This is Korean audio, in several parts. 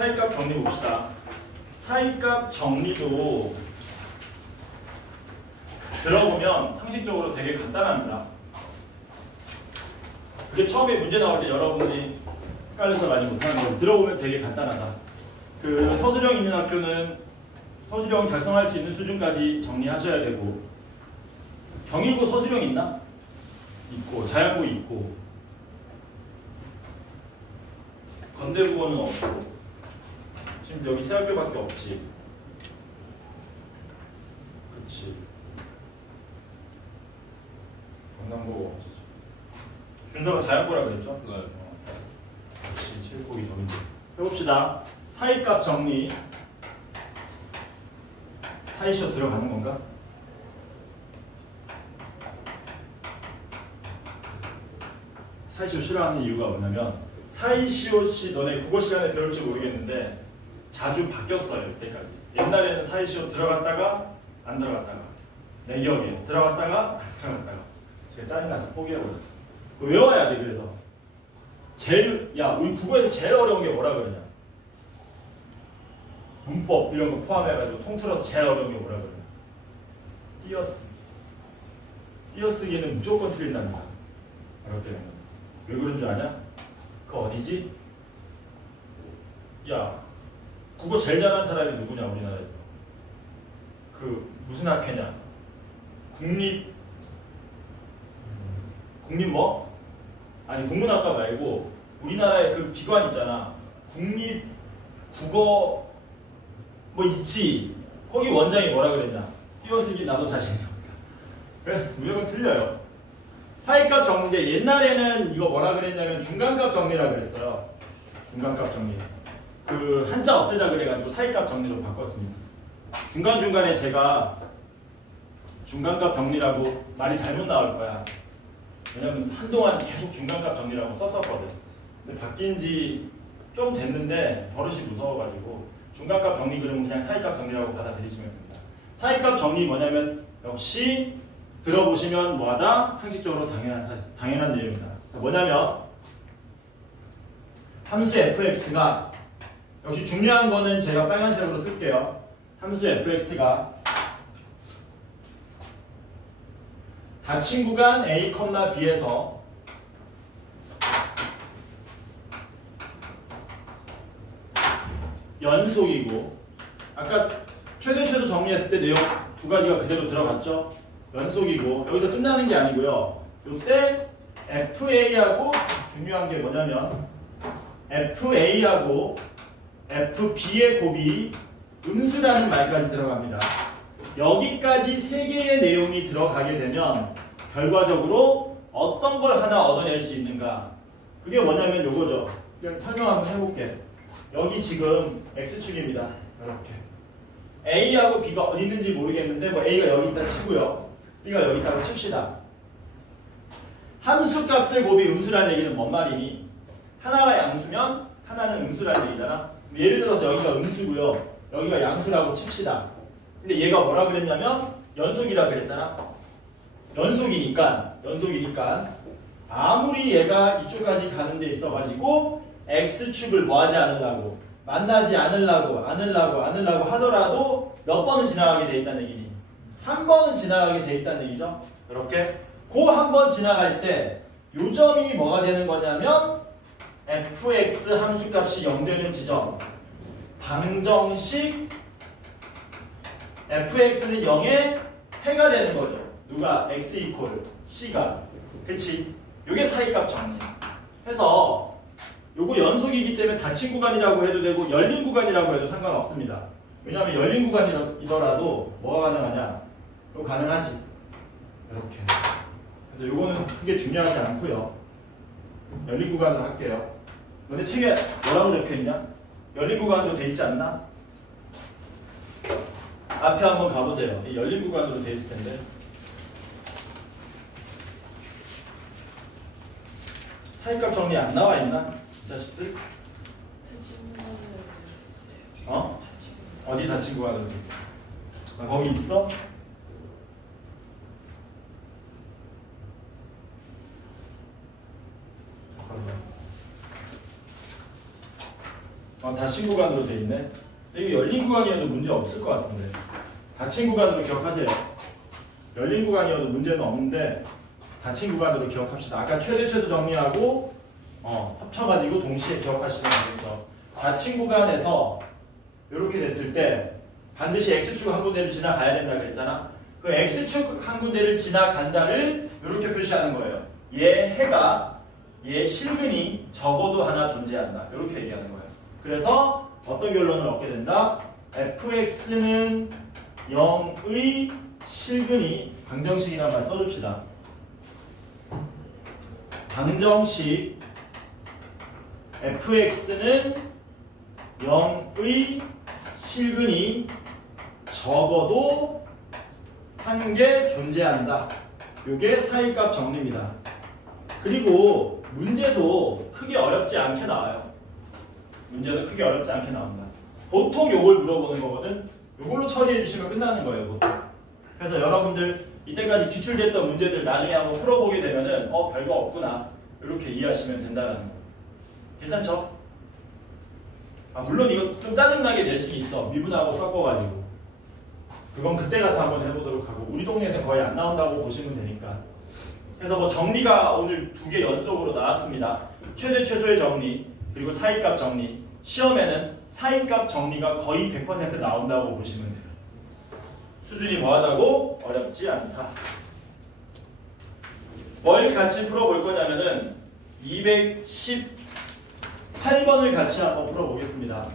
사이값 정리 봅시다. 사이값 정리도 들어보면 상식적으로 되게 간단합니다. 그게 처음에 문제 나올 때 여러분들이 헷갈려서 많이 못하는 거예요. 들어보면 되게 간단하다. 그 서술형 있는 학교는 서술형 작성할 수 있는 수준까지 정리하셔야 되고, 경일고 서술형 있나? 있고, 자연고 있고, 건대국어는 없고, 지금 여기 세 학교밖에 없지. 그치. 경남고가 없지. 준서가 자연고라 그랬죠? 네. 그치, 체육고기 정리. 해봅시다. 사이값 정리. 사이시어 들어가는 건가? 사이시어 싫어하는 이유가 뭐냐면, 사이시오시 너네 국어 시간에 배울지 모르겠는데 자주 바뀌었어요. 이때까지. 옛날에는 사이시오 들어갔다가 안 들어갔다가, 내 기억에 들어갔다가 안 들어갔다가, 제가 짜증나서 포기해버렸어. 외워야 돼. 그래서 우리 국어에서 제일 어려운 게 뭐라 그러냐, 문법 이런 거 포함해가지고 통틀어서 제일 어려운 게 뭐라 그러냐, 띄어쓰기. 띄어쓰기는 무조건 틀린답니다. 어렵게 된 거. 왜 그런 줄 아냐? 그 어디지? 야, 국어 제일 잘하는 사람이 누구냐 우리나라에서? 그 무슨 학회냐? 국립 뭐? 아니 국문학과 말고 우리나라에 그 기관 있잖아. 국립 국어 뭐 있지. 거기 원장이 뭐라 그랬냐? 띄어쓰기 나도 자신이 없다. 그래서 무조건 틀려요. 사이값 정리. 옛날에는 이거 뭐라 그랬냐면 중간값 정리라 그랬어요. 중간값 정리. 그 한자 없애자 그래가지고 사이값 정리로 바꿨습니다. 중간중간에 제가 중간값 정리라고 말이 잘못 나올 거야. 왜냐면 한동안 계속 중간값 정리라고 썼었거든. 근데 바뀐 지 좀 됐는데 버릇이 무서워가지고 중간값 정리 그러면 그냥 사이값 정리라고 받아들이시면 됩니다. 사이값 정리 뭐냐면 역시 들어보시면 뭐하다? 상식적으로 당연한 내용이다. 뭐냐면 함수 fx가, 역시 중요한 거는 제가 빨간색으로 쓸게요. 함수 fx가 닫힌 구간 a, b에서 연속이고, 아까 최대 정리했을 때 내용 두 가지가 그대로 들어갔죠? 연속이고, 여기서 끝나는 게 아니고요. 이때 FA하고 중요한 게 뭐냐면 FA하고 FB의 곱이 음수라는 말까지 들어갑니다. 여기까지 세 개의 내용이 들어가게 되면 결과적으로 어떤 걸 하나 얻어낼 수 있는가? 그게 뭐냐면 요거죠. 그냥 설명 한번 해볼게. 여기 지금 X축입니다. 이렇게. A하고 B가 어디 있는지 모르겠는데 뭐 A가 여기 있다 치고요. B가 여기 있다고 칩시다. 함수값의 곱이 음수라는 얘기는 뭔 말이니? 하나가 양수면 하나는 음수라는 얘기잖아. 예를 들어서 여기가 음수고요. 여기가 양수라고 칩시다. 근데 얘가 뭐라 그랬냐면 연속이라 그랬잖아. 연속이니까 아무리 얘가 이쪽까지 가는 데 있어가지고 X축을 뭐 하지 않으려고, 만나지 않으려고 하더라도 몇 번은 지나가게 돼 있다는 얘기니? 한 번은 지나가게 돼 있다는 얘기죠. 이렇게 그 한 번 지나갈 때 요 점이 뭐가 되는 거냐면 fx 함수값이 0 되는 지점, 방정식 fx는 0의 해가 되는 거죠. 누가? x 이퀄 c가. 그치? 요게 사이값 정리야. 해서 요거 연속이기 때문에 닫힌 구간이라고 해도 되고 열린 구간이라고 해도 상관없습니다. 왜냐하면 열린 구간이더라도 뭐가 가능하냐? 이거 가능하지. 이렇게. 그래서 요거는 크게 중요하지 않고요. 열린 구간으로 할게요. 너네 책에 뭐라고 적혀있냐? 열린 구간으로 돼 있지 않나? 앞에 한번 가보세요. 이 열린 구간으로 돼 있을 텐데. 사이값 정리 안 나와 있나? 이 자식들? 어? 어디 닫힌 구간으로 돼 있어? 거기 있어? 닫힌 구간으로 돼 있네. 이거 열린 구간이어도 문제 없을 것 같은데. 닫힌 구간으로 기억하세요. 열린 구간이어도 문제는 없는데 닫힌 구간으로 기억합시다. 아까 최대 최소 정리하고 합쳐가지고 동시에 기억하시면 되겠죠. 닫힌 구간에서 이렇게 됐을 때 반드시 X축 한 군데를 지나가야 된다 그랬잖아. 그 X축 한 군데를 지나간다를 이렇게 표시하는 거예요. 얘 실근이 적어도 하나 존재한다. 이렇게 얘기하는 거예요. 그래서 어떤 결론을 얻게 된다? fx는 0의 실근이 방정식이란 말 써줍시다. 방정식 fx는 0의 실근이 적어도 한 개 존재한다. 이게 사이값 정리입니다. 그리고 문제도 크게 어렵지 않게 나와요. 문제도 크게 어렵지 않게 나온다. 보통 요걸 물어보는 거거든. 요걸로 처리해 주시면 끝나는 거예요, 보통. 그래서 여러분들 이때까지 기출됐던 문제들 나중에 한번 풀어보게 되면은 별거 없구나. 이렇게 이해하시면 된다는 거. 괜찮죠? 물론 이거 좀 짜증나게 낼 수 있어. 미분하고 섞어가지고. 그건 그때 가서 한번 해보도록 하고 우리 동네에서 거의 안 나온다고 보시면 되니까. 그래서 뭐 정리가 오늘 2개 연속으로 나왔습니다. 최대 최소의 정리 그리고 사이값 정리. 시험에는 사이값 정리가 거의 100% 나온다고 보시면 돼요. 수준이 뭐하다고? 어렵지 않다. 뭘 같이 풀어볼 거냐면은 218번을 같이 한번 풀어보겠습니다.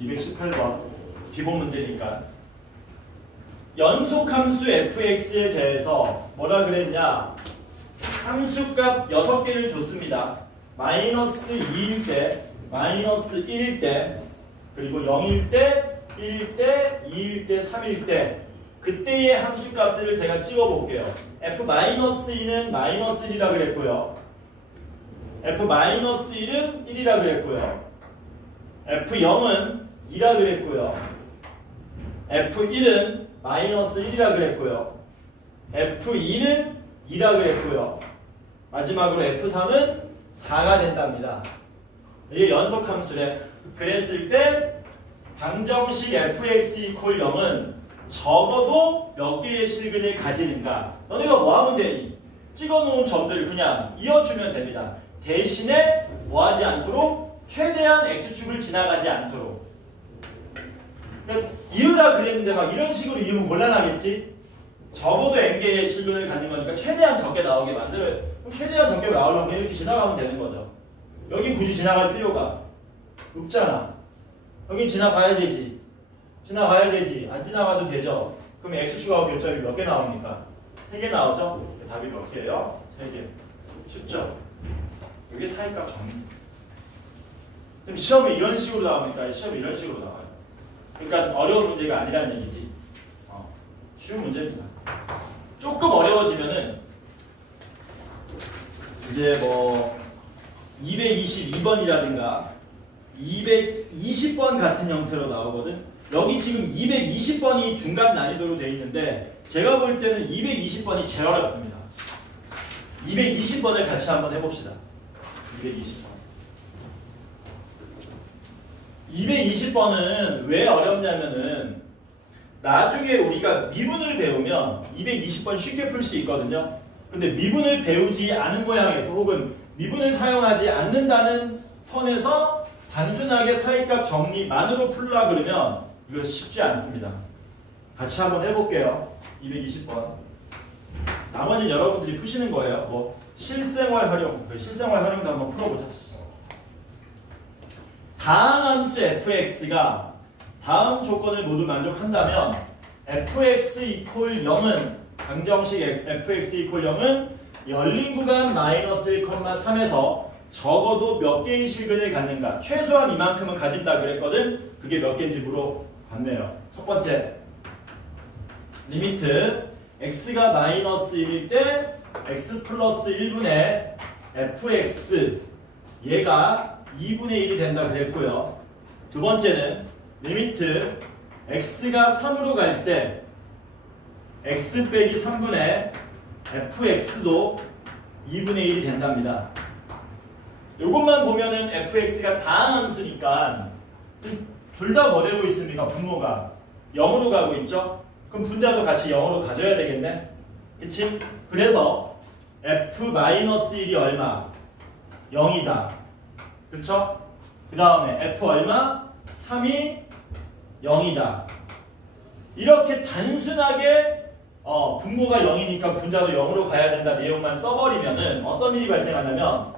218번 기본 문제니까. 연속함수 fx에 대해서 뭐라 그랬냐? 함수값 6개를 줬습니다. 마이너스 2일 때, 마이너스 1일 때, 그리고 0일 때, 1일 때, 2일 때, 3일 때 그때의 함수값들을 제가 찍어볼게요. f-2는 마이너스 1이라 그랬고요. f-1은 1이라 그랬고요. f0은 2라 그랬고요. f1은 마이너스 1이라 그랬고요. f2는 2라 그랬고요. 마지막으로 f3은 4가 된답니다. 이게 연속함수래. 그랬을 때 방정식 fx = 0은 적어도 몇 개의 실근을 가지는가? 너네가 뭐 하면 되니? 찍어놓은 점들을 그냥 이어주면 됩니다. 대신에 뭐 하지 않도록? 최대한 x축을 지나가지 않도록. 그러니까 이으라 그랬는데 막 이런 식으로 이으면 곤란하겠지? 적어도 n개의 실근을 갖는 거니까 최대한 적게 나오게 만들어요. 그럼 최대한 적게 나오려면 이렇게 지나가면 되는 거죠. 여긴 굳이 지나갈 필요가 없잖아. 여긴 지나가야 되지. 지나가야 되지. 안 지나가도 되죠. 그럼 x축하고 교점이 몇 개 나옵니까? 3개 나오죠? 답이 몇 개예요? 3개. 쉽죠? 이게 사이값 정리. 지금 시험이 이런 식으로 나오니까 시험이 이런 식으로 나와요. 그러니까 어려운 문제가 아니라는 얘기지. 쉬운 문제입니다. 조금 어려워지면은 이제 뭐 222번이라든가 220번 같은 형태로 나오거든. 여기 지금 220번이 중간 난이도로 되어 있는데 제가 볼 때는 220번이 제일 어렵습니다. 220번을 같이 한번 해봅시다. 220번. 220번은 왜 어렵냐면은 나중에 우리가 미분을 배우면 220번 쉽게 풀 수 있거든요. 근데 미분을 배우지 않은 모양에서 혹은 미분을 사용하지 않는다는 선에서 단순하게 사이값 정리만으로 풀라 그러면 이거 쉽지 않습니다. 같이 한번 해볼게요. 220번. 나머지는 여러분들이 푸시는 거예요. 뭐 실생활 활용, 실생활 활용도 한번 풀어보자. 다음 함수 fx가 다음 조건을 모두 만족한다면 fx = 0은 방정식 fx = 0은 열린 구간 마이너스 1,3에서 적어도 몇 개의 실근을 갖는가? 최소한 이만큼은 가진다 그랬거든? 그게 몇 개인지 물어봤네요. 첫 번째, 리미트 x가 마이너스 1일 때 x 플러스 1분의 fx 얘가 2분의 1이 된다 그랬고요. 두 번째는 리미트 x가 3으로 갈 때 x 빼기 3분의 fx도 2분의 1이 된답니다. 이것만 보면은 fx가 다항함수니까 둘 다 뭐 되고 있습니까? 분모가 0으로 가고 있죠? 그럼 분자도 같이 0으로 가져야 되겠네? 그치? 그래서 f-1이 얼마? 0이다. 그쵸? 그 다음에 f 얼마? 3이 0이다. 이렇게 단순하게 분모가 0이니까 분자도 0으로 가야 된다 내용만 써버리면은 어떤 일이 발생하냐면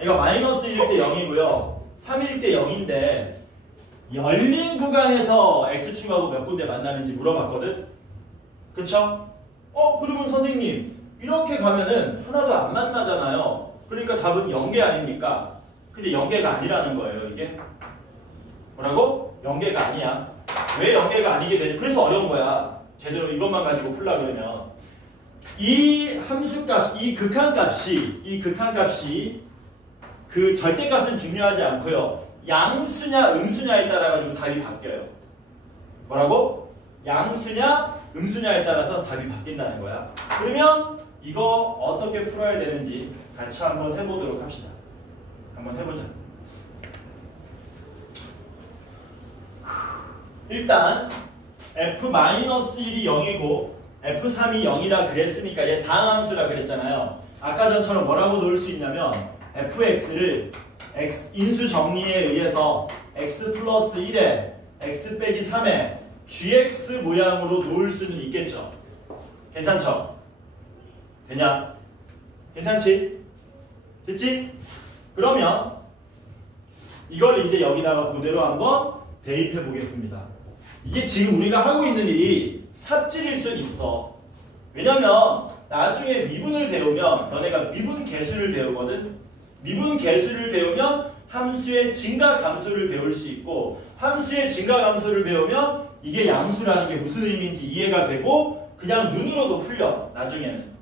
얘가 마이너스 1일 때 0이고요. 3일 때 0인데 열린 구간에서 x축하고 몇 군데 만나는지 물어봤거든? 그쵸? 그러면 선생님 이렇게 가면은 하나도 안 만나잖아요. 그러니까 답은 0개 아닙니까? 근데 0개가 아니라는 거예요 이게. 뭐라고? 0개가 아니야. 왜 0개가 아니게 되냐? 그래서 어려운 거야. 제대로 이것만 가지고 풀라 그러면 이 함수값, 이 극한값이 그 절대값은 중요하지 않고요. 양수냐 음수냐에 따라 가지고 답이 바뀌어요. 뭐라고? 양수냐 음수냐에 따라서 답이 바뀐다는 거야. 그러면 이거 어떻게 풀어야 되는지 같이 한번 해보도록 합시다. 한번 해보자. 일단 f-1이 0이고 f3이 0이라 그랬으니까 얘 다항 함수라 그랬잖아요. 아까 전처럼 뭐라고 놓을 수 있냐면 fx를 인수 정리에 의해서 x 플러스 1에 x 빼기 3에 gx 모양으로 놓을 수는 있겠죠. 괜찮죠? 되냐? 괜찮지? 됐지? 그러면 이걸 이제 여기다가 그대로 한번 대입해 보겠습니다. 이게 지금 우리가 하고 있는 일이 삽질일 수는 있어. 왜냐면 나중에 미분을 배우면 너네가 미분 계수를 배우거든. 미분 계수를 배우면 함수의 증가 감소를 배울 수 있고 함수의 증가 감소를 배우면 이게 양수라는 게 무슨 의미인지 이해가 되고 그냥 눈으로도 풀려 나중에는.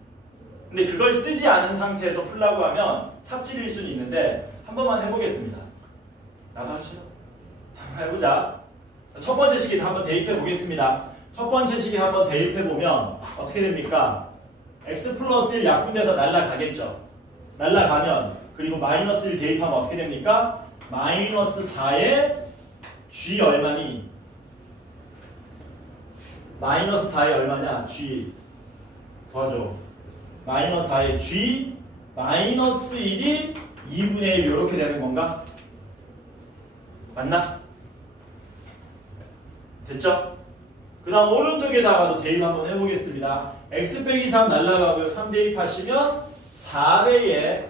근데 그걸 쓰지 않은 상태에서 풀라고 하면 삽질일 수는 있는데 한 번만 해보겠습니다. 나도 하기 싫어. 한번 해보자. 첫 번째 식에 한번 대입해 보겠습니다. 첫 번째 식에 한번 대입해 보면 어떻게 됩니까? x 플러스 1 약분돼서 날라가겠죠. 날라가면 그리고 마이너스 1 대입하면 어떻게 됩니까? 마이너스 4에 g 얼마니? 마이너스 4에 얼마냐? g 더하죠. 마이너스 4에 g 마이너스 1이 2분의 1 이렇게 되는 건가? 맞나? 됐죠? 그 다음 오른쪽에다가도 대입 한번 해보겠습니다. x 빼기 3 날라가고요. 3 대입하시면 4배의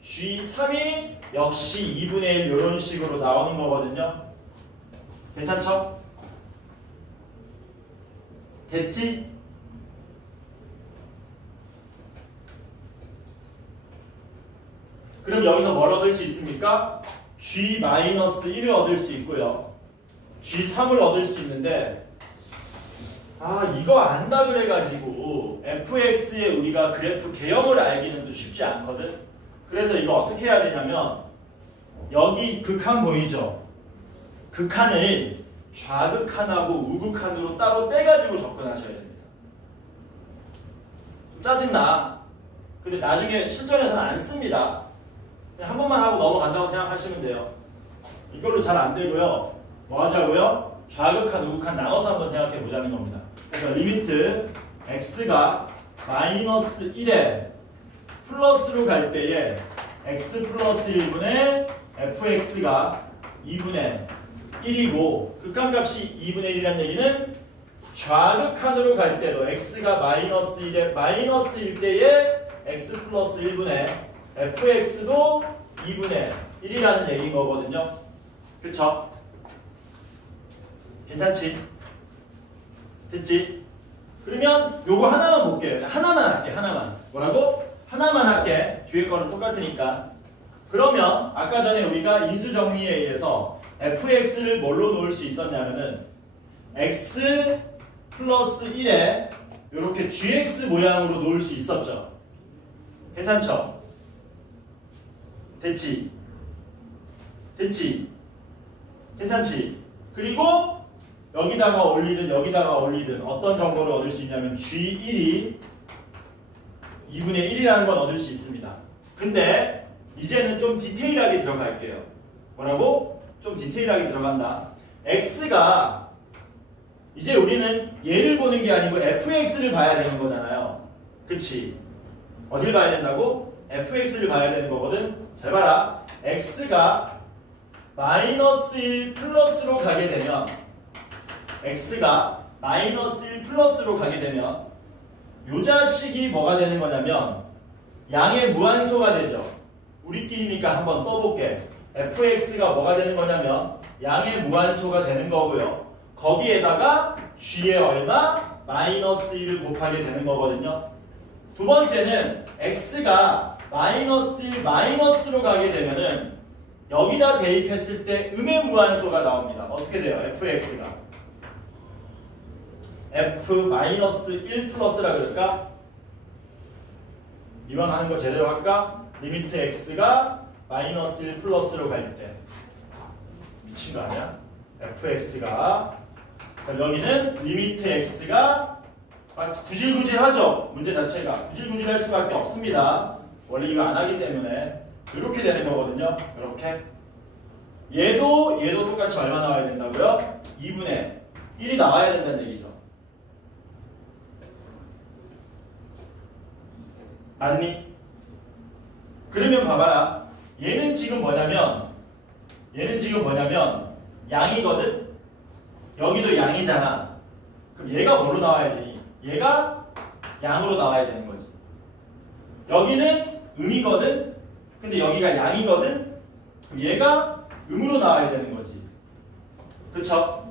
g3이 역시 2분의 1 이런 식으로 나오는 거거든요. 괜찮죠? 됐지? 그럼 여기서 뭘 얻을 수 있습니까? g-1을 얻을 수 있고요. g3을 얻을 수 있는데 이거 안다 그래가지고 fx의 우리가 그래프 개형을 알기는 또 쉽지 않거든. 그래서 이거 어떻게 해야 되냐면 여기 극한 보이죠? 극한을 좌극한하고 우극한으로 따로 떼가지고 접근하셔야 됩니다. 좀 짜증나. 근데 나중에 실전에서는 안 씁니다. 그냥 한 번만 하고 넘어간다고 생각하시면 돼요. 이걸로 잘 안 되고요. 뭐 하자고요? 좌극한, 우극한 나눠서 한번 생각해 보자는 겁니다. 그래서 리미트 x가 마이너스 1에 플러스로 갈 때에 x 플러스 1분의 fx가 2분의 1이고 극한값이 2분의 1이라는 얘기는 좌극한으로 갈 때도 x가 마이너스 1에 마이너스 1 때에 x 플러스 1분의 fx도 2분의 1이라는 얘기인 거거든요. 그쵸? 괜찮지? 됐지? 그러면 요거 하나만 볼게요. 하나만 할게. 하나만. 뭐라고? 하나만 할게. 뒤에 거는 똑같으니까. 그러면 아까 전에 우리가 인수정리에 의해서 fx를 뭘로 놓을 수 있었냐면은 x 플러스 1에 이렇게 gx 모양으로 놓을 수 있었죠. 괜찮죠? 됐지? 됐지? 괜찮지? 그리고 여기다가 올리든 여기다가 올리든 어떤 정보를 얻을 수 있냐면 G1이 2분의 1이라는 건 얻을 수 있습니다. 근데 이제는 좀 디테일하게 들어갈게요. 뭐라고? 좀 디테일하게 들어간다. x가 이제 우리는 얘를 보는 게 아니고 fx를 봐야 되는 거잖아요. 그치? 어딜 봐야 된다고? fx를 봐야 되는 거거든. 잘 봐라. x가 마이너스 1 플러스로 가게 되면 x가 마이너스 1 플러스로 가게 되면 요 자식이 뭐가 되는 거냐면 양의 무한소가 되죠. 우리끼리니까 한번 써볼게. fx가 뭐가 되는 거냐면 양의 무한소가 되는 거고요. 거기에다가 g의 얼마? 마이너스 1을 곱하게 되는 거거든요. 두 번째는 x가 마이너스 1 마이너스로 가게 되면은 여기다 대입했을 때 음의 무한소가 나옵니다. 어떻게 돼요? fx가 f-1 플러스라 그럴까? 이왕 하는 거 제대로 할까? 리미트 x가 마이너스 1 플러스로 갈 때 미친 거 아니야? fx가 여기는 리미트 x가 구질구질하죠? 문제 자체가 구질구질할 수밖에 없습니다. 원래 이거 안 하기 때문에 이렇게 되는 거거든요. 이렇게 얘도 똑같이 얼마 나와야 된다고요? 2분의 1이 나와야 된다는 얘기죠. 맞니? 그러면 봐봐라. 얘는 지금 뭐냐면 양이거든? 여기도 양이잖아. 그럼 얘가 뭐로 나와야 되니? 얘가 양으로 나와야 되는 거지. 여기는 음이거든? 근데 여기가 양이거든? 그럼 얘가 음으로 나와야 되는 거지. 그쵸?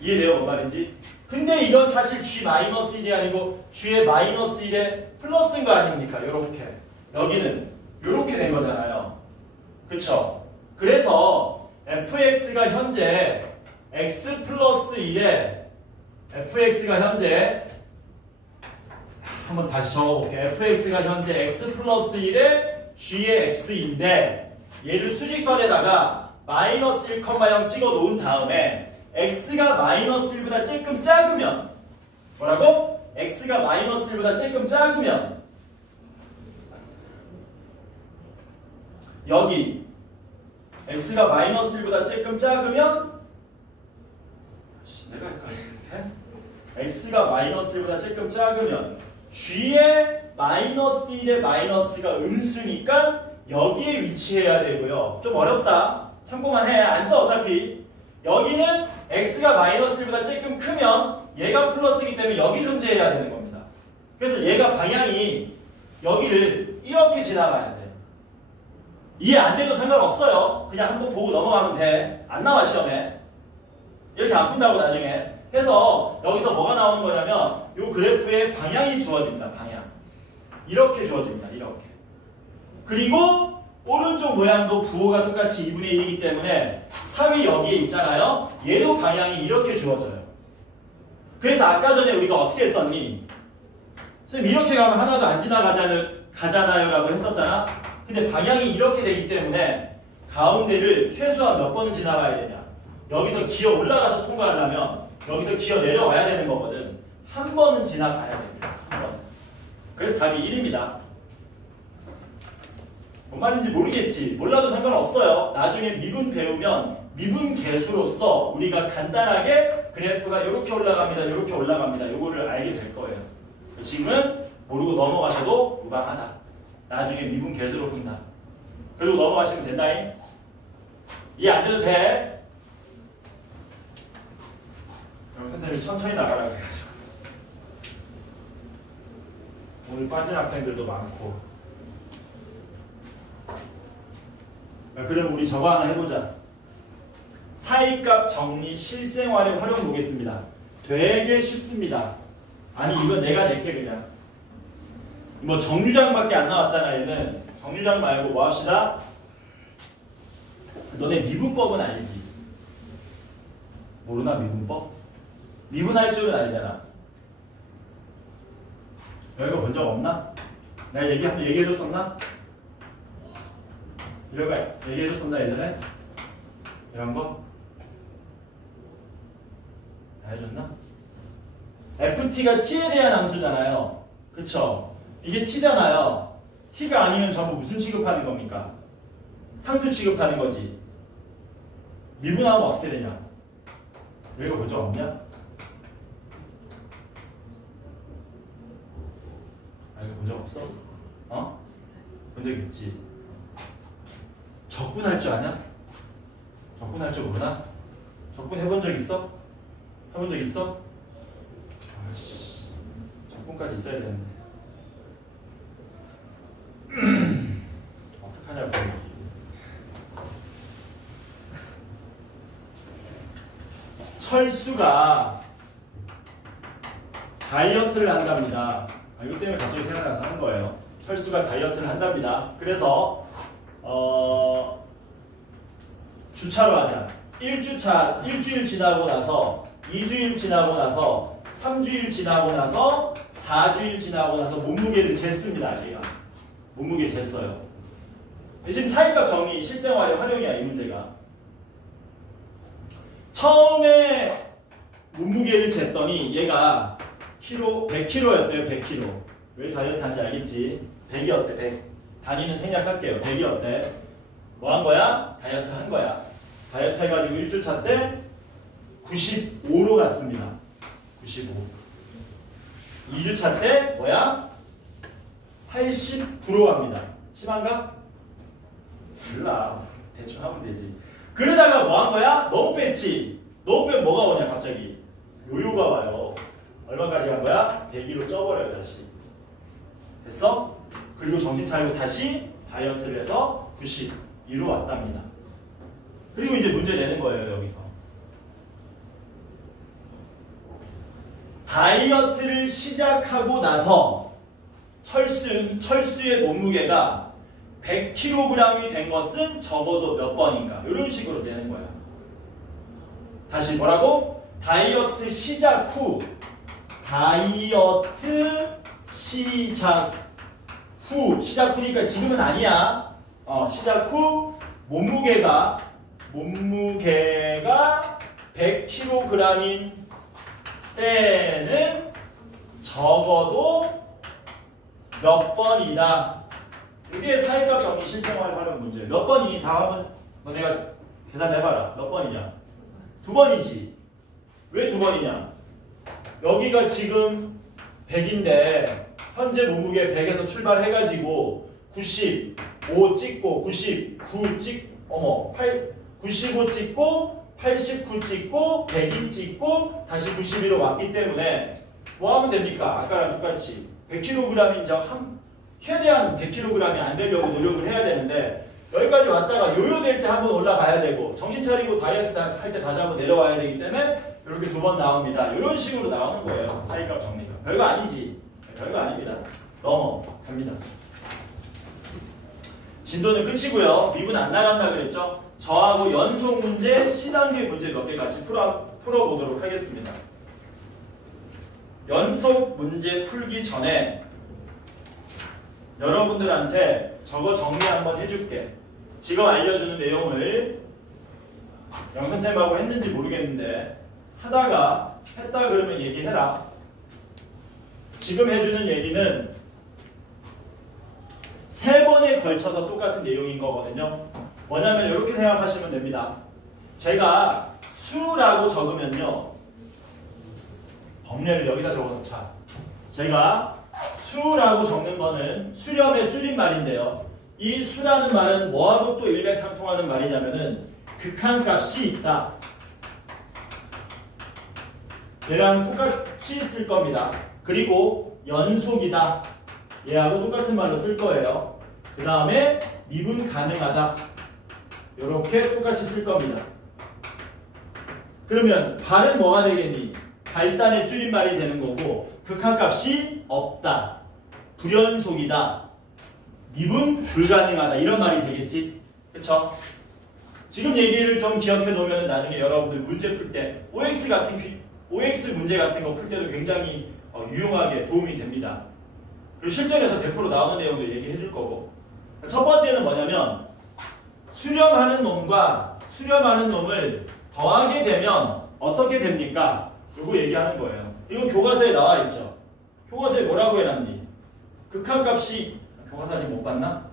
이해돼요? 뭔 말인지? 근데 이건 사실 g-1이 아니고 g의 마이너스 1의 플러스인 거 아닙니까? 요렇게. 여기는 요렇게 된 거잖아요. 그쵸? 그래서 fx가 현재 x 플러스 1에 fx가 현재 한번 다시 적어볼게. fx가 현재 x 플러스 1에 g의 x인데 얘를 수직선에다가 마이너스 1,0 찍어 놓은 다음에 x가 마이너스 1보다 조금 작으면 뭐라고? x가 마이너스 1보다 조금 작으면 여기 x가 마이너스 1보다 조금 작으면 내가 헷갈리는데 x가 마이너스 1보다 조금 작으면 g의 마이너스 1의 마이너스가 음수니까 여기에 위치해야 되고요. 좀 어렵다. 참고만 해. 안 써 어차피. 여기는 x가 마이너스 1보다 조금 크면 얘가 플러스이기 때문에 여기 존재해야 되는 겁니다. 그래서 얘가 방향이 여기를 이렇게 지나가야 돼. 이해 안 돼도 상관없어요. 그냥 한번 보고 넘어가면 돼. 안 나와 시험에. 이렇게 안 푼다고 나중에. 해서 여기서 뭐가 나오는 거냐면 이 그래프의 방향이 주어집니다. 방향. 이렇게 주어집니다. 이렇게. 그리고 오른쪽 모양도 부호가 똑같이 2분의 1이기 때문에 3이 여기에 있잖아요. 얘도 방향이 이렇게 주어져요. 그래서 아까 전에 우리가 어떻게 했었니? 선생님 이렇게 가면 하나도 안 지나가잖아요 라고 했었잖아. 근데 방향이 이렇게 되기 때문에 가운데를 최소한 몇 번은 지나가야 되냐. 여기서 기어 올라가서 통과하려면 여기서 기어 내려와야 되는 거거든. 한 번은 지나가야 됩니다. 한 번. 그래서 답이 1입니다. 뭔 말인지 모르겠지. 몰라도 상관없어요. 나중에 미분 배우면 미분 계수로서 우리가 간단하게 그래프가 이렇게 올라갑니다. 이렇게 올라갑니다. 요거를 알게 될 거예요. 지금은 모르고 넘어가셔도 무방하다. 나중에 미분 계수로 푼다. 그리고 넘어가시면 된다잉. 이해 안 돼도 돼. 그럼 선생님이 천천히 나가라 그랬죠. 오늘 빠진 학생들도 많고. 그럼 우리 저거 하나 해보자. 사이값 정리 실생활의 활용 보겠습니다. 되게 쉽습니다. 아니 이건 내가 낼게 그냥. 뭐 정류장밖에 안 나왔잖아 얘는. 정류장 말고 뭐 합시다. 너네 미분법은 알지? 모르나 미분법? 미분할 줄은 알잖아. 여기가 본 적 없나? 내가 한번 얘기해줬었나? 이런 거 얘기해줬었나 예전에? 이런 거? 해줬나? ft가 t에 대한 함수잖아요. 그쵸? 이게 t잖아요. t가 아니면 전부 무슨 취급하는 겁니까? 상수 취급하는 거지. 미분하면 어떻게 되냐? 여기가 본 적 없냐? 아, 이거 본 적 없어? 어? 본 적 있지? 적분할 줄 아냐? 적분할 줄 모르나? 적분 해본 적 있어? 해본 적 있어? 아씨, 적분까지 있어야 되는데. 어떡하냐고. 철수가 다이어트를 한답니다. 이것 때문에 갑자기 생각나서 하는 거예요. 철수가 다이어트를 한답니다. 그래서 주차로 하자. 1주차, 일주일 지나고 나서 2주일 지나고 나서 3주일 지나고 나서 4주일 지나고 나서 몸무게를 쟀습니다. 얘가 몸무게 쟀어요. 지금 사이값 정리 실생활의 활용이야, 이 문제가. 처음에 몸무게를 쟀더니 얘가 100kg였대요. 100kg. 왜 다이어트 하는지 알겠지? 100이었대. 100. 단위는 생략할게요. 100이었대. 뭐 한 거야? 다이어트 한 거야. 다이어트 해가지고 1주차 때 95로 갔습니다. 95. 2주차 때 뭐야? 89로 갑니다. 심한가? 몰라. 대충 하면 되지. 그러다가 뭐 한 거야? 너무 뺐지. 너무 빼면 뭐가 오냐 갑자기? 요요가 와요. 얼마까지 간 거야? 102로 쪄버려요 다시. 됐어? 그리고 정신 차리고 다시 다이어트를 해서 92로 왔답니다. 그리고 이제 문제 내는 거예요 여기서. 다이어트를 시작하고 나서 철수의 몸무게가 100kg이 된 것은 적어도 몇 번인가? 이런 식으로 되는 거야. 다시 뭐라고? 다이어트 시작 후 시작 후니까 지금은 아니야. 시작 후 몸무게가 100kg인 때는 적어도 몇 번이다. 이게 사이값 정리 실생활 활용 문제. 몇 번이니? 다 한번 너네가 계산해봐라. 몇 번이냐? 2번이지. 왜 2번이냐? 여기가 지금 100인데 현재 몸무게 100에서 출발해가지고 95 찍고 99 찍고 95 찍고 89 찍고 102 찍고 다시 91로 왔기 때문에 뭐 하면 됩니까? 아까랑 똑같이 100kg인 최대한 100kg이 안 되려고 노력을 해야 되는데 여기까지 왔다가 요요될 때 한번 올라가야 되고 정신 차리고 다이어트 할 때 다시 한번 내려와야 되기 때문에 이렇게 2번 나옵니다. 이런 식으로 나오는 거예요. 사이값 정리가. 별거 아니지. 별거 아닙니다. 넘어갑니다. 진도는 끝이고요. 미분 안 나간다 그랬죠? 저하고 연속 문제, C단계 문제 몇 개 같이 풀어보도록 하겠습니다. 연속 문제 풀기 전에 여러분들한테 저거 정리 한번 해줄게. 지금 알려주는 내용을 영선생님하고 했는지 모르겠는데 하다가 했다 그러면 얘기해라. 지금 해주는 얘기는 3번에 걸쳐서 똑같은 내용인 거거든요. 뭐냐면 이렇게 생각하시면 됩니다. 제가 수라고 적으면요. 범례를 여기다 적어놓자. 제가 수라고 적는 거는 수렴의 줄임말인데요. 이 수라는 말은 뭐하고 또 일맥상통하는 말이냐면은 극한값이 있다. 얘랑 똑같이 쓸 겁니다. 그리고 연속이다. 얘하고 똑같은 말로 쓸 거예요. 그 다음에 미분 가능하다. 이렇게 똑같이 쓸 겁니다. 그러면 발은 뭐가 되겠니? 발산의 줄임말이 되는 거고 극한값이 없다. 불연속이다. 미분 불가능하다. 이런 말이 되겠지? 그쵸? 지금 얘기를 좀 기억해 놓으면 나중에 여러분들 문제 풀 때 OX 문제 같은 거 풀 때도 굉장히 유용하게 도움이 됩니다. 그리고 실전에서 100% 나오는 내용도 얘기해 줄 거고. 첫 번째는 뭐냐면 수렴하는 놈과 수렴하는 놈을 더하게 되면 어떻게 됩니까? 요거 얘기하는 거예요. 이거 교과서에 나와 있죠. 교과서에 뭐라고 해놨니? 교과서 아직 못 봤나?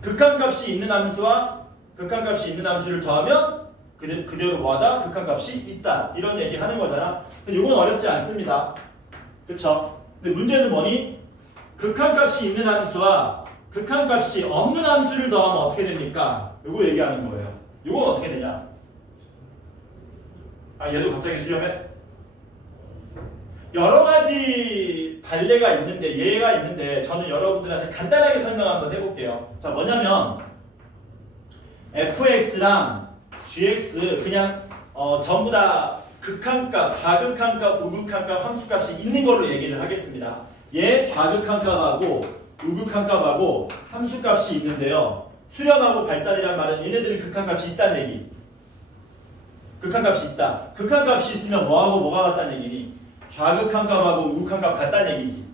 극한값이 있는 함수와 극한값이 있는 함수를 더하면 그대로 뭐하다? 극한값이 있다. 이런 얘기 하는 거잖아. 이건 어렵지 않습니다. 그쵸? 근데 문제는 뭐니? 극한값이 있는 함수와 극한값이 없는 함수를 더하면 어떻게 됩니까? 이거 얘기하는 거예요. 이건 어떻게 되냐? 아, 얘도 갑자기 수렴해? 여러 가지 발레가 있는데, 예가 있는데, 저는 여러분들한테 간단하게 설명 한번 해볼게요. 자, 뭐냐면, fx랑 gx, 그냥, 전부 다 극한값, 좌극한값, 우극한값, 함수값이 있는 걸로 얘기를 하겠습니다. 얘 좌극한값하고, 우극한값하고, 함수값이 있는데요. 수렴하고 발산이란 말은 얘네들은 극한값이 있다는 얘기. 극한값이 있다. 극한값이 있으면 뭐하고 뭐가 같다는 얘기니? 좌극한값하고 우극한값 같다는 얘기지.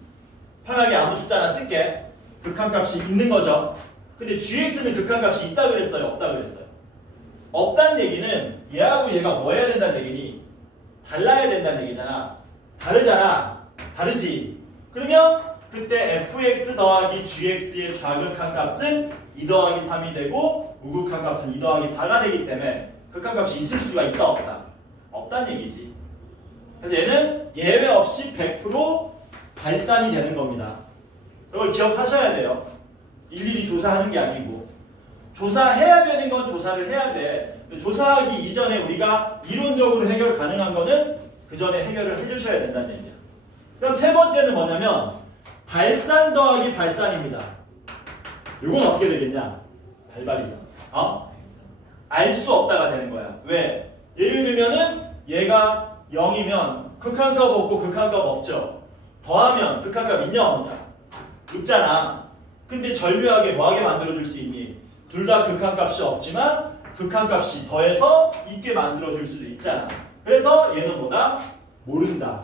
편하게 아무 숫자나 쓸게. 극한값이 있는 거죠. 근데 gx는 극한값이 있다 그랬어요? 없다 그랬어요? 없다는 얘기는 얘하고 얘가 뭐 해야 된다는 얘기니? 달라야 된다는 얘기잖아. 다르잖아. 다르지. 그러면 그때 fx 더하기 gx의 좌극한값은 2 더하기 3이 되고 우극한값은 2 더하기 4가 되기 때문에 극한값이 있을 수가 있다 없다? 없다는 얘기지. 그래서 얘는 예외 없이 100% 발산이 되는 겁니다. 이걸 기억하셔야 돼요. 일일이 조사하는 게 아니고. 조사해야 되는 건 조사를 해야 돼. 근데 조사하기 이전에 우리가 이론적으로 해결 가능한 거는 그 전에 해결을 해주셔야 된다는 얘기야. 그럼 세 번째는 뭐냐면 발산 더하기 발산입니다. 이건 어떻게 되겠냐? 발발이다. 알 수 없다가 되는 거야. 왜? 예를 들면은 얘가 0이면 극한값 없고 극한값 없죠. 더하면 극한값 있냐 없냐? 없잖아. 근데 절묘하게 뭐하게 만들어줄 수 있니? 둘 다 극한값이 없지만 극한값이 더해서 있게 만들어줄 수도 있잖아. 그래서 얘는 뭐다? 모른다.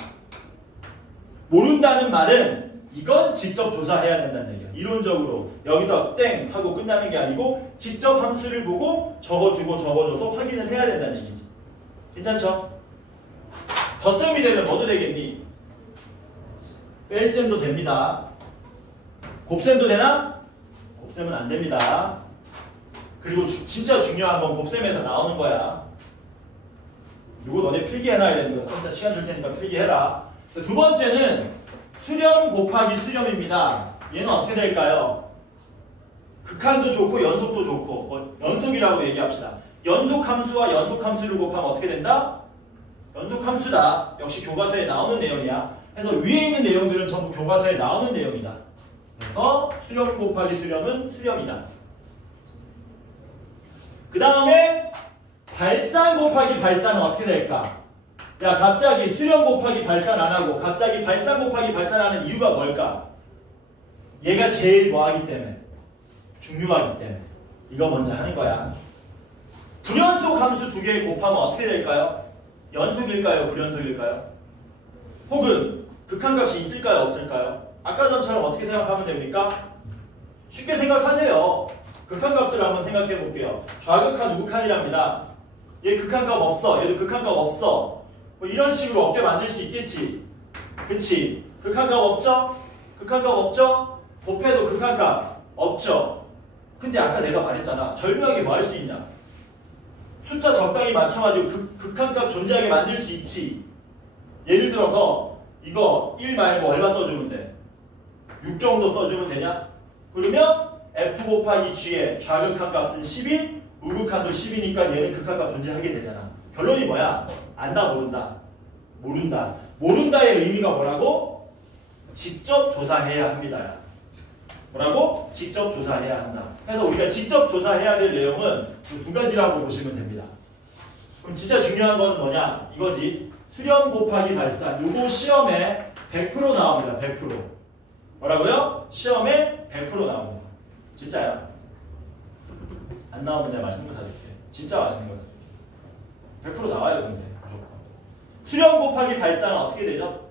모른다는 말은 이건 직접 조사해야 된다는 얘기야. 이론적으로 여기서 땡 하고 끝나는 게 아니고 직접 함수를 보고 적어주고 적어줘서 확인을 해야 된다는 얘기지. 괜찮죠? 덧셈이 되면 뭐도 되겠니? 뺄셈도 됩니다. 곱셈도 되나? 곱셈은 안 됩니다. 그리고 진짜 중요한 건 곱셈에서 나오는 거야. 이거 너네 필기해놔야 되는 거야. 좀 이따 시간 줄 테니까 필기해라. 두 번째는 수렴 곱하기 수렴입니다. 얘는 어떻게 될까요? 극한도 좋고 연속도 좋고 연속이라고 얘기합시다. 연속함수와 연속함수를 곱하면 어떻게 된다? 연속함수다. 역시 교과서에 나오는 내용이야. 그래서 위에 있는 내용들은 전부 교과서에 나오는 내용이다. 그래서 수렴 곱하기 수렴은 수렴이다. 그 다음에 발산 곱하기 발산은 어떻게 될까? 야, 갑자기 수렴 곱하기 발산 안 하고 갑자기 발산 곱하기 발산하는 이유가 뭘까? 얘가 제일 뭐하기 때문에? 중요하기 때문에. 이거 먼저 하는 거야. 불연속 함수 두 개 곱하면 어떻게 될까요? 연속일까요? 불연속일까요? 혹은 극한값이 있을까요? 없을까요? 아까 전처럼 어떻게 생각하면 됩니까? 쉽게 생각하세요. 극한값을 한번 생각해 볼게요. 좌극한, 우극한이랍니다. 얘 극한값 없어. 얘도 극한값 없어. 뭐 이런 식으로 어깨 만들 수 있겠지. 그치? 극한값 없죠? 극한값 없죠? 곱해도 극한값 없죠? 근데 아까 내가 말했잖아. 절묘하게 뭐 할 수 있냐? 숫자 적당히 맞춰가지고 극한값 존재하게 만들 수 있지. 예를 들어서 이거 1 말고 얼마 써주면 돼? 6 정도 써주면 되냐? 그러면 f 곱하기 g의 좌극한값은 12, 우극한도 10이니까 얘는 극한값 존재하게 되잖아. 결론이 뭐야? 안다 모른다? 모른다. 모른다의 의미가 뭐라고? 직접 조사해야 합니다. 뭐라고? 직접 조사해야 한다. 그래서 우리가 직접 조사해야 될 내용은 두 가지라고 보시면 됩니다. 그럼 진짜 중요한 건 뭐냐? 이거지. 수렴 곱하기 발산. 요거 시험에 100% 나옵니다. 100%. 뭐라고요? 시험에 100% 나옵니다. 진짜야. 안 나오면 내가 맛있는 거 사줄게. 진짜 맛있는 거 사줄게. 100% 나와요, 근데. 무조건. 수렴 곱하기 발산은 어떻게 되죠?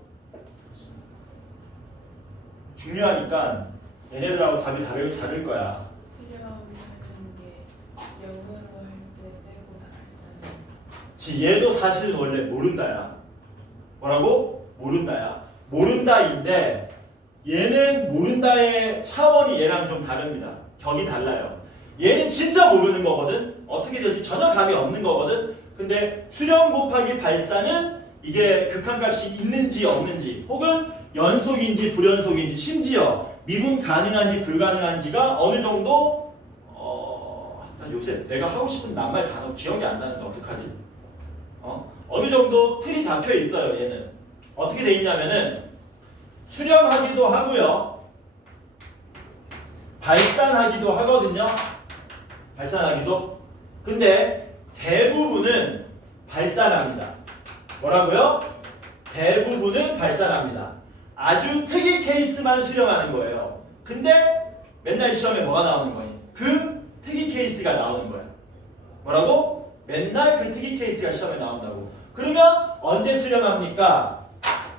중요하니까 얘네들하고 답이 다를 거야. 수렴하는 게 영어로 할 때 빼고 발산. 얘도 사실은 원래 모른다야. 뭐라고? 모른다야. 모른다인데 얘는 모른다의 차원이 얘랑 좀 다릅니다. 격이 달라요. 얘는 진짜 모르는 거거든. 어떻게 될지 전혀 감이 없는 거거든. 근데 수렴 곱하기 발산은 이게 극한값이 있는지 없는지 혹은 연속인지 불연속인지 심지어 미분 가능한지 불가능한지가 어느 정도 난 요새 내가 하고 싶은 낱말 단어 기억이 안 나는데 어떡하지? 어느 정도 틀이 잡혀 있어요. 얘는 어떻게 돼 있냐면은 수렴하기도 하고요. 발산하기도 하거든요. 발산하기도. 근데 대부분은 발산합니다. 뭐라고요? 대부분은 발산합니다. 아주 특이 케이스만 수렴하는 거예요. 근데 맨날 시험에 뭐가 나오는 거니? 그 특이 케이스가 나오는 거야. 뭐라고? 맨날 그 특이 케이스가 시험에 나온다고. 그러면 언제 수렴합니까?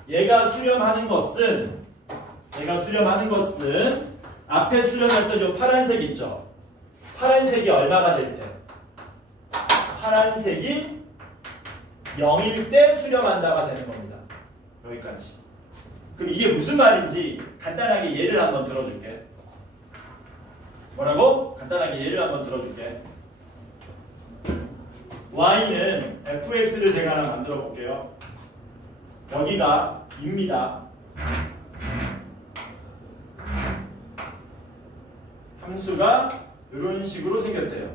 얘가 수렴하는 것은 앞에 수렴했던 요 파란색 있죠? 파란색이 얼마가 될 때? 파란색이 0일 때 수렴한다가 되는 겁니다. 여기까지. 그럼 이게 무슨 말인지 간단하게 예를 한번 들어줄게. 뭐라고? 간단하게 예를 한번 들어줄게. y는 fx를 제가 하나 만들어 볼게요. 여기가 2입니다. 함수가 이런 식으로 생겼대요.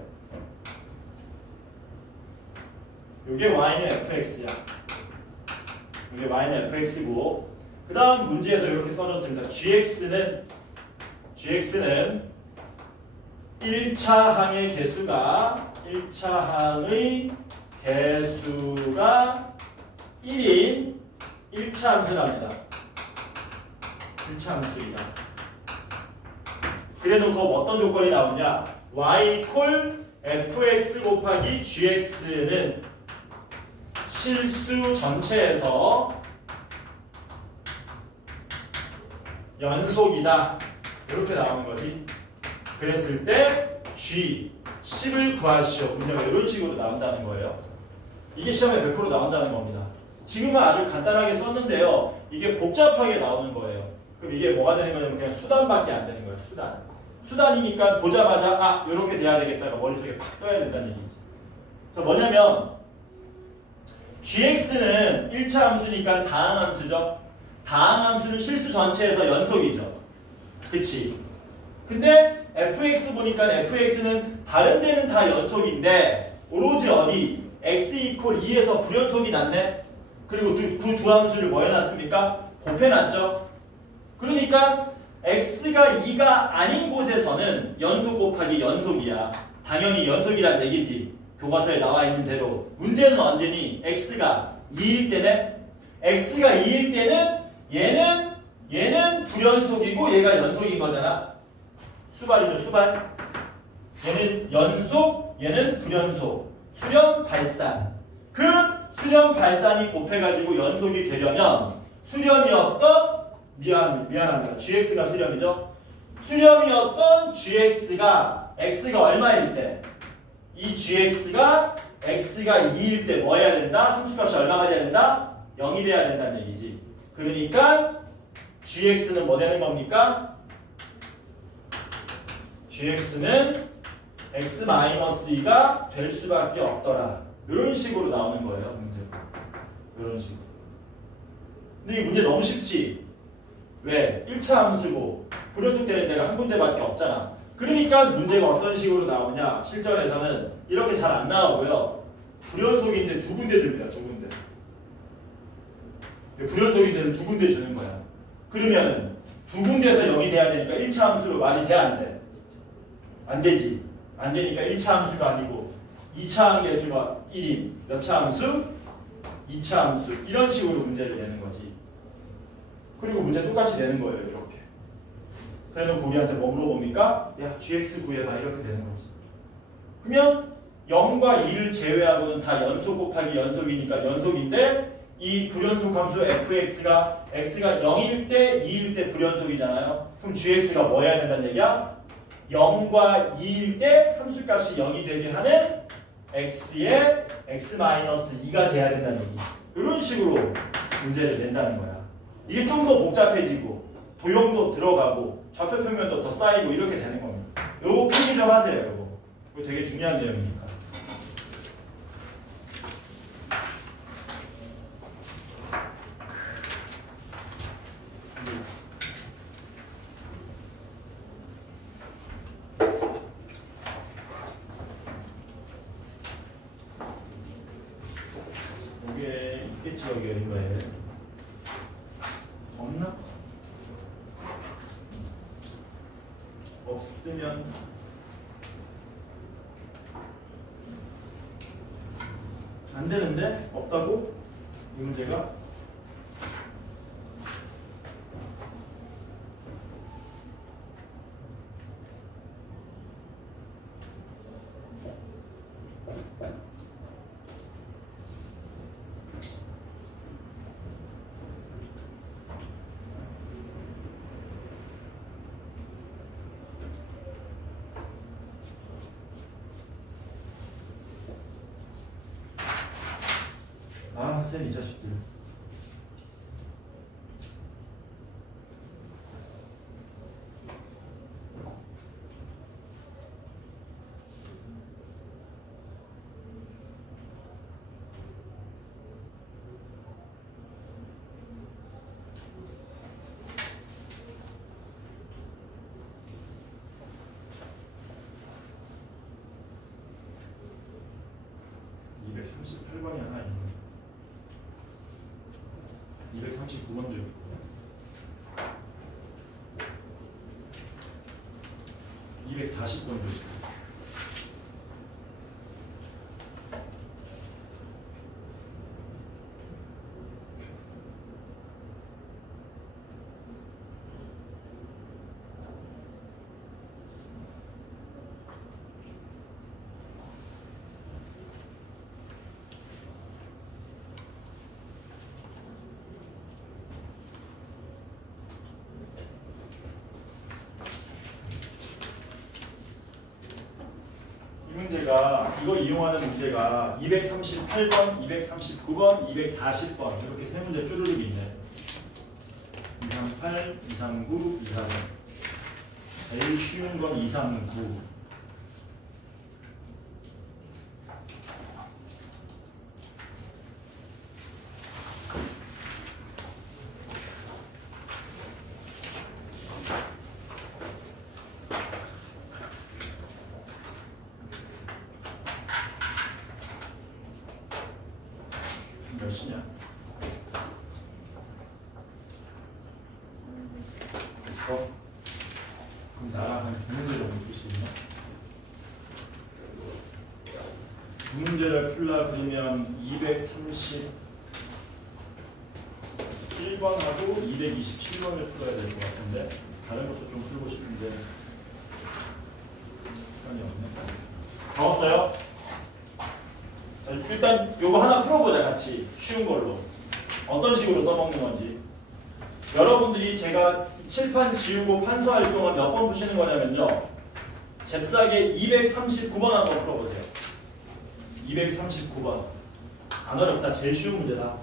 이게 y는 fx야. 이게 y는 fx고, 그 다음 문제에서 이렇게 써줬습니다. gx는 1차 항의 개수가 1인 1차 함수랍니다. 1차 함수이다. 그래 놓고 어떤 조건이 나오냐? y 콜 fx 곱하기 gx는 실수 전체에서 연속이다. 이렇게 나오는 거지. 그랬을 때 g 10을 구하시오. 문제가 이런 식으로 나온다는 거예요. 이게 시험에 100% 나온다는 겁니다. 지금은 아주 간단하게 썼는데요. 이게 복잡하게 나오는 거예요. 그럼 이게 뭐가 되는 거냐면 그냥 수단밖에 안 되는 거예요. 수단이니까 보자마자 이렇게 돼야 되겠다가 머릿속에 팍 떠야 된다는 얘기지. 그래서 뭐냐면 gx는 1차 함수니까 다항함수죠. 다항함수는 실수 전체에서 연속이죠. 그치? 근데 fx 보니까 fx는 다른 데는 다 연속인데 오로지 어디? x 이퀄 2에서 불연속이 났네? 그리고 그 두 함수를 뭐 해놨습니까? 곱해놨죠? 그러니까 x가 2가 아닌 곳에서는 연속 곱하기 연속이야. 당연히 연속이란 얘기지. 교과서에 나와 있는 대로. 문제는 언제니? x가 2일 때네? x가 2일 때는 얘는 불연속이고 얘가 연속인 거잖아. 수발이죠, 수발. 얘는 연속, 얘는 불연속. 수렴, 발산. 그 수렴, 발산이 곱해가지고 연속이 되려면 수렴이었던 미안합니다. gx가 수렴이죠. 수렴이었던 gx가 x가 얼마일 때? 이 gx가 x가 2일 때 뭐 해야 된다? 함수값이 얼마가 돼야 된다? 0이 돼야 된다는 얘기지. 그러니까 gx는 뭐 되는 겁니까? gx는 x-2가 될 수밖에 없더라. 이런 식으로 나오는 거예요. 문제가. 이런 식으로. 근데 이 문제 너무 쉽지? 왜? 1차 함수고 불연속되는 데가 한 군데밖에 없잖아. 그러니까 문제가 어떤 식으로 나오냐? 실전에서는 이렇게 잘 안 나오고요. 불연속인데 두 군데 줍니다. 두 군데. 불연속인데는 두 군데 주는 거야. 그러면 두 군데에서 0이 돼야 되니까 1차 함수로 말이 돼? 안 돼? 안 되지. 안 되니까 1차 함수가 아니고 2차 함계수가 1인 몇 차 함수? 2차 함수. 이런 식으로 문제를 내는 거지. 그리고 문제 똑같이 내는 거예요. 이렇게. 그래놓고 우리한테 뭐 물어봅니까? 야, gx 구해봐. 이렇게 되는 거지. 그러면 0과 2를 제외하고는 다 연속 곱하기 연속이니까 연속인데 이 불연속 함수 fx가 x가 0일 때 2일 때 불연속이잖아요. 그럼 gx가 뭐 해야 된다는 얘기야? 0과 2일 때 함수값이 0이 되게 하는 x의 x-2가 돼야 된다는 얘기. 이런 식으로 문제를 낸다는 거야. 이게 좀 더 복잡해지고 도형도 들어가고 좌표 평면도 더 쌓이고 이렇게 되는 겁니다. 요거 표기 좀 하세요. 이거 되게 중요한 내용이니까. 이게 있겠지 여기 어딘가에 없나? 없으면 안 되는데? 없다고? 이 문제가? 아, 쌤 이 자식들. (238번이) 하나 있네. 239번도 있고 240번도 있고 문제가 이거 이용하는 문제가 238번, 239번, 240번 이렇게 세 문제 쭈루룩이 있네. 238, 239, 240. 제일 쉬운 건 239. 몇 시냐? 됐어? 그럼 나랑 한 두 문제 정도 풀 수 있나? 두 문제를 풀라 그러면 237번하고 227번을 풀어야 될 것 같은데 다른 것도 좀 풀고 싶은데 시간이 없네. 다 왔어요? 일단 요거 하나 풀어보자. 같이 쉬운 걸로 어떤 식으로 써먹는 건지. 여러분들이 제가 칠판 지우고 판서할 동안 몇 번 푸시는 거냐면요, 잽싸게 239번 한번 풀어보세요. 239번 안 어렵다. 제일 쉬운 문제다.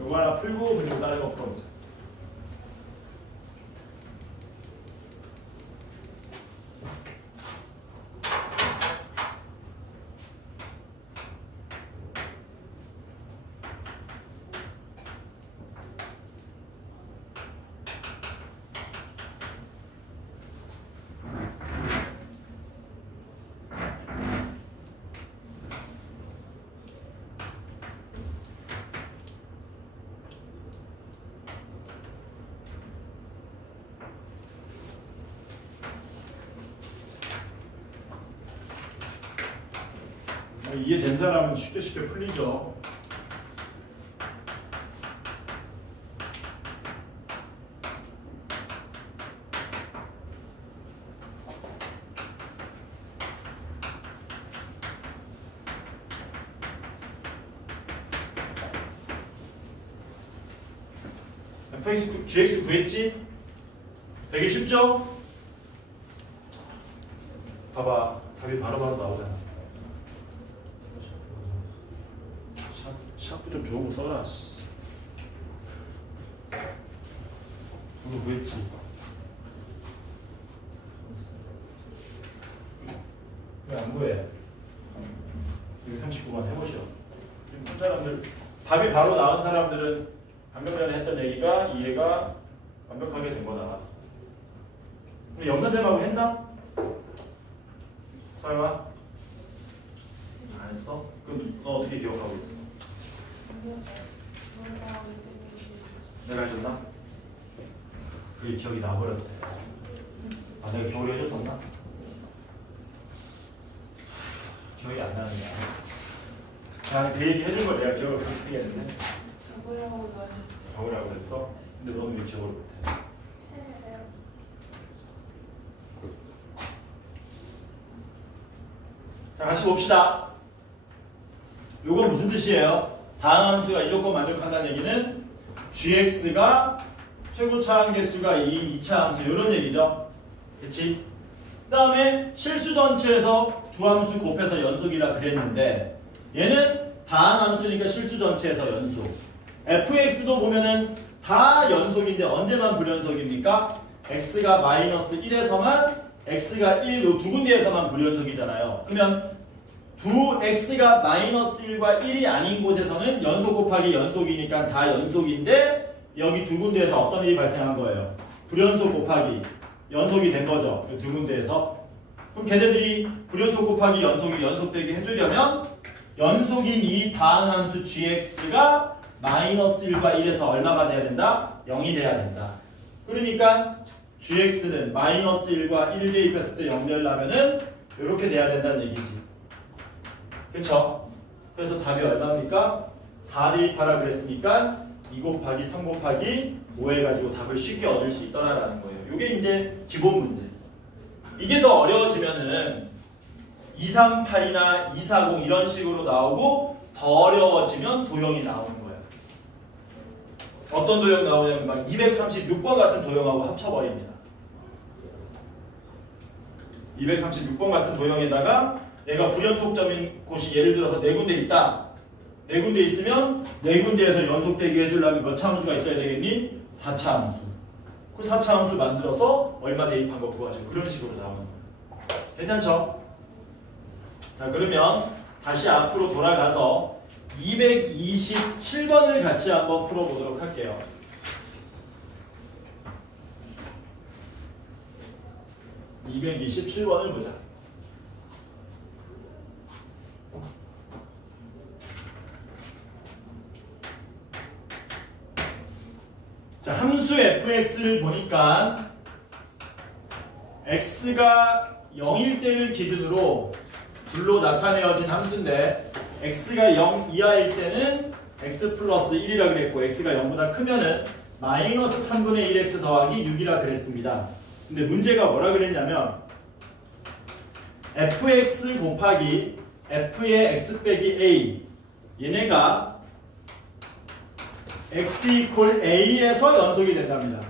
요거 하나 풀고 그리고 다른 거 풀어보자. 이해된 사람은 쉽게 풀리죠. fx, gx 구했지? 되게 쉽죠? 봐봐, 답이 바로바로 나오잖아. 샤프 좀 좋은 거 써라. 이거 뭐였지? 왜 안 구해? 이거 39번 해보셔. 지금 사람들 답이 바로 나온 사람들은 방금 전에 했던 얘기가 이해가 완벽하게 된 거다. 우리 영선쌤하고 했나? 설마? 안 했어? 그럼 너 어떻게 기억하고 있어? 내가 해줬나? 그게 기억이 나버렸대. 아, 내가 겨울에 해줬었나? 기억이 안 나는 거야. 나는 그 얘기 해준 걸 내가 기억을 못하게 했는데. 적으라고 하셨어요. 적으라고 그랬어? 근데 너는 왜 기억을 못해? 자, 같이 봅시다. 요건 무슨 뜻이에요? 다음 함수가 이 조건 만족한다는 얘기는 gx가 최고 차항계수가 2차 함수 이런 얘기죠. 그치? 그 다음에 실수 전체에서 두 함수 곱해서 연속이라 그랬는데 얘는 다항 함수니까 실수 전체에서 연속. fx도 보면은 다 연속인데 언제만 불연속입니까? x가 마이너스 1에서만 x가 1, 요 두 군데에서만 불연속이잖아요. 그러면 두 x가 마이너스 1과 1이 아닌 곳에서는 연속 곱하기 연속이니까 다 연속인데 여기 두 군데에서 어떤 일이 발생한 거예요? 불연속 곱하기 연속이 된 거죠. 두 군데에서. 그럼 걔네들이 불연속 곱하기 연속이 연속되게 해주려면 연속인 이 다항 함수 gx가 마이너스 1과 1에서 얼마가 돼야 된다? 0이 돼야 된다. 그러니까 gx는 마이너스 1과 1 대입했을 때 0 되려면은 이렇게 돼야 된다는 얘기지. 그쵸? 그래서 답이 얼마입니까? 4 대입하라 그랬으니까 2 곱하기 3 곱하기 5 해가지고 답을 쉽게 얻을 수 있더라라는 거예요. 이게 이제 기본 문제. 이게 더 어려워지면은 238이나 240 이런 식으로 나오고 더 어려워지면 도형이 나오는 거예요. 어떤 도형 나오냐면 막 236번 같은 도형하고 합쳐버립니다. 236번 같은 도형에다가 내가 불연속점인 곳이 예를 들어서 4군데 있다. 4군데 있으면 4군데에서 연속되게 해주려면 몇 차 함수가 있어야 되겠니? 4차 함수. 그 4차 함수 만들어서 얼마 대입한 거 구하시고 그런 식으로 나오는 거예요. 괜찮죠? 자, 그러면 다시 앞으로 돌아가서 227번을 같이 한번 풀어보도록 할게요. (227번을) 보자. 자, 함수 fx를 보니까 x가 0일 때를 기준으로 불로 나타내어진 함수인데 x가 0 이하일 때는 x 플러스 1이라 그랬고 x가 0보다 크면은 마이너스 3분의 1x 더하기 6이라 그랬습니다. 근데 문제가 뭐라 그랬냐면 fx 곱하기 f의 x 빼기 a 얘네가 x 이퀄 a에서 연속이 된답니다.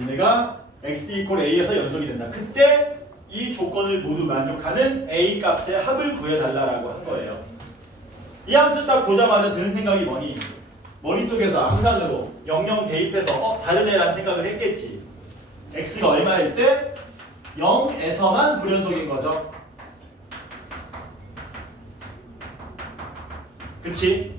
얘네가 x 이퀄 a에서 연속이 된다. 그때 이 조건을 모두 만족하는 a 값의 합을 구해달라고 한 거예요. 이 함수 딱 보자마자 드는 생각이 뭐니? 머릿속에서 암산으로 00 대입해서 다르네라는 생각을 했겠지. x가 얼마일 때 0에서만 불연속인 거죠. 그치?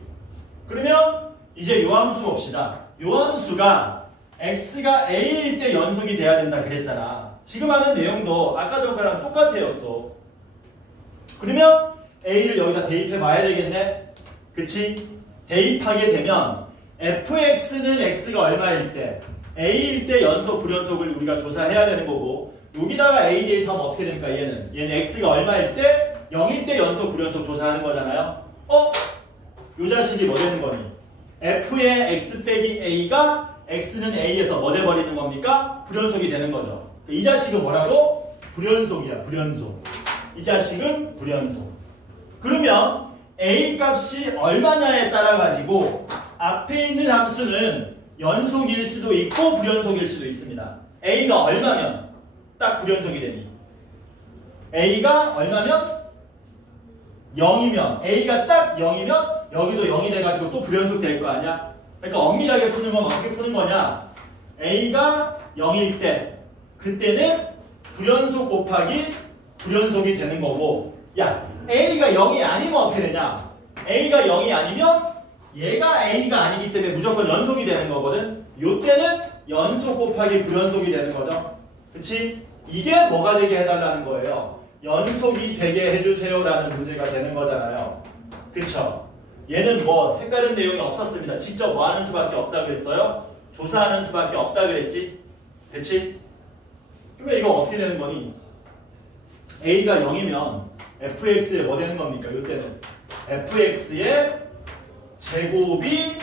그러면 이제 요 함수 봅시다. 요 함수가 x가 a일 때 연속이 돼야 된다 그랬잖아. 지금 하는 내용도 아까 전거랑 똑같아요. 또 그러면 a를 여기다 대입해 봐야 되겠네. 그치? 대입하게 되면 fx는 x가 얼마일 때 a일 때 연속 불연속을 우리가 조사해야 되는 거고 여기다가 a 대입하면 어떻게 됩니까? 얘는 x가 얼마일 때 0일 때 연속 불연속 조사하는 거잖아요. 요 자식이 뭐 되는 거니? f의 x 빼기 a가 x는 a에서 뭐 돼버리는 겁니까? 불연속이 되는 거죠. 이 자식은 뭐라고? 불연속이야. 불연속. 이 자식은 불연속. 그러면 a 값이 얼마냐에 따라 가지고 앞에 있는 함수는 연속일 수도 있고 불연속일 수도 있습니다. a가 얼마면 딱 불연속이 되니? a가 얼마면? 0이면 a가 딱 0이면 여기도 0이 돼가지고 또 불연속 될 거 아니야? 그러니까 엄밀하게 푸는 건 어떻게 푸는 거냐? A가 0일 때 그때는 불연속 곱하기 불연속이 되는 거고 야 A가 0이 아니면 어떻게 되냐? A가 0이 아니면 얘가 A가 아니기 때문에 무조건 연속이 되는 거거든. 요때는 연속 곱하기 불연속이 되는 거죠. 그치? 이게 뭐가 되게 해달라는 거예요. 연속이 되게 해주세요라는 문제가 되는 거잖아요. 그쵸? 얘는 뭐 색다른 내용이 없었습니다. 직접 뭐 하는 수밖에 없다 그랬어요? 조사하는 수밖에 없다 그랬지? 그치? 그러면 이거 어떻게 되는 거니? A가 0이면 fx에 뭐 되는 겁니까? 이때는 fx의 제곱이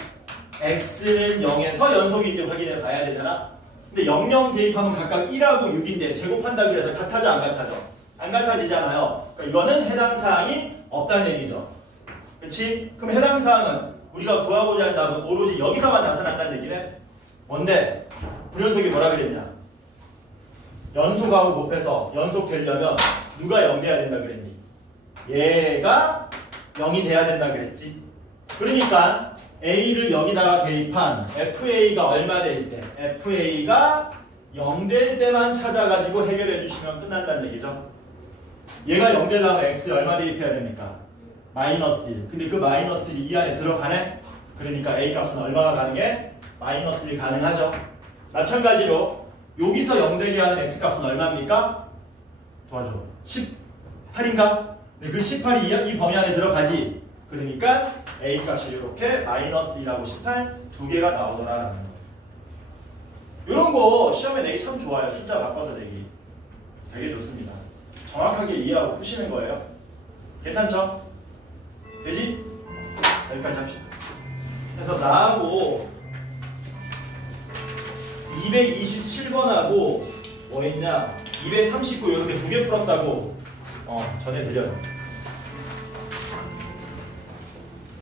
x는 0에서 연속인지 확인해 봐야 되잖아. 근데 00 대입하면 각각 1하고 6인데 제곱한다 그래서 같아져 안 같아져? 안 같아지잖아요. 그러니까 이거는 해당 사항이 없다는 얘기죠. 그치? 그럼 해당 사항은 우리가 구하고자 하는 답은 오로지 여기서만 나타난다는 얘기네. 뭔데? 불연속이 뭐라 그랬냐? 연속하고 곱해서 연속되려면 누가 0 돼야 된다 그랬니? 얘가 0이 돼야 된다 그랬지. 그러니까 A를 여기다가 대입한 FA가 얼마 될 때? FA가 0 될 때만 찾아가지고 해결해 주시면 끝난다는 얘기죠. 얘가 0 되려면 X에 얼마 대입해야 됩니까? 마이너스 1. 근데 그 마이너스 1이 이 안에 들어가네? 그러니까 A 값은 얼마가 가능해? 마이너스 1 가능하죠. 마찬가지로 여기서 0 되게 하는 X 값은 얼마입니까? 도와줘. 18인가? 네, 그 18이 이 범위 안에 들어가지. 그러니까 A 값이 이렇게 마이너스 1하고 18 두 개가 나오더라. 이런 거 시험에 내기 참 좋아요. 숫자 바꿔서 내기. 되게 좋습니다. 정확하게 이해하고 푸시는 거예요. 괜찮죠? 되지? 여기까지 합시다. 그래서 나하고 227번하고 뭐 있냐? 239 이렇게 두 개 풀었다고 전해드려요.